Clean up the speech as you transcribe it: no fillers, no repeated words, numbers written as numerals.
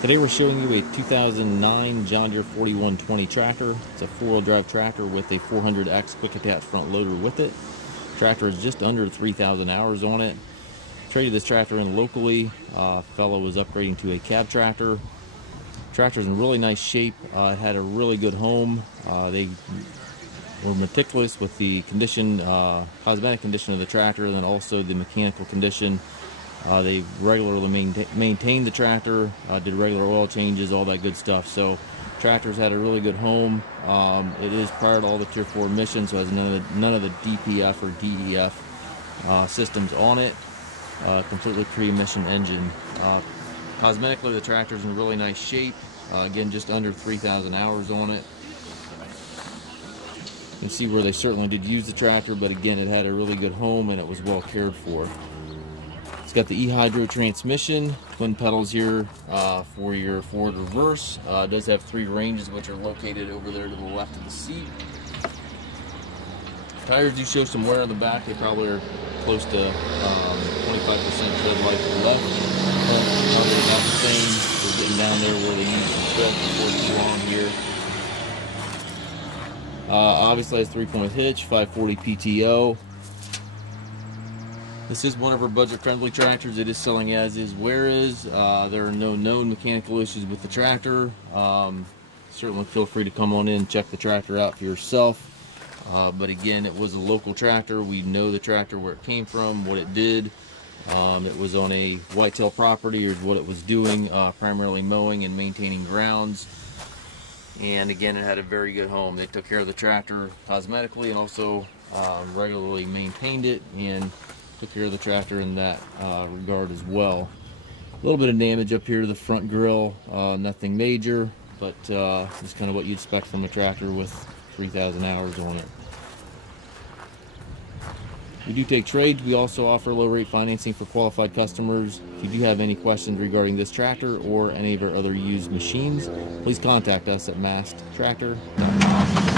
Today we're showing you a 2009 John Deere 4120 tractor. It's a four-wheel drive tractor with a 400X quick attach front loader with it. Tractor is just under 3,000 hours on it. Traded this tractor in locally. Fellow was upgrading to a cab tractor. Tractor's in really nice shape. It had a really good home. They were meticulous with the condition, cosmetic condition of the tractor, and then also the mechanical condition. They regularly maintained the tractor, did regular oil changes, all that good stuff. So tractor's had a really good home. It is prior to all the Tier 4 emissions, so it has none of the DPF or DEF systems on it. Completely pre-emission engine. Cosmetically, the tractor's in really nice shape. Again, just under 3,000 hours on it. You can see where they certainly did use the tractor, but again, it had a really good home and it was well cared for. It's got the e-hydro transmission, twin pedals here for your forward reverse. It does have 3 ranges, which are located over there to the left of the seat. Tires do show some wear on the back. They probably are close to 25% tread life left. Probably about the same. They're getting down there where they need some tread before too long here. Obviously has 3-point hitch, 540 PTO. This is one of our budget-friendly tractors. It is selling as is, where is. There are no known mechanical issues with the tractor. Certainly feel free to come on in and check the tractor out for yourself. But again, it was a local tractor. We know the tractor, where it came from, what it did. It was on a whitetail property, is what it was doing, primarily mowing and maintaining grounds. And again, it had a very good home. They took care of the tractor cosmetically and also regularly maintained it and took care of the tractor in that regard as well. A little bit of damage up here to the front grille, nothing major, but just kind of what you'd expect from a tractor with 3,000 hours on it. We do take trades. We also offer low rate financing for qualified customers. If you do have any questions regarding this tractor or any of our other used machines, please contact us at masttractor.com.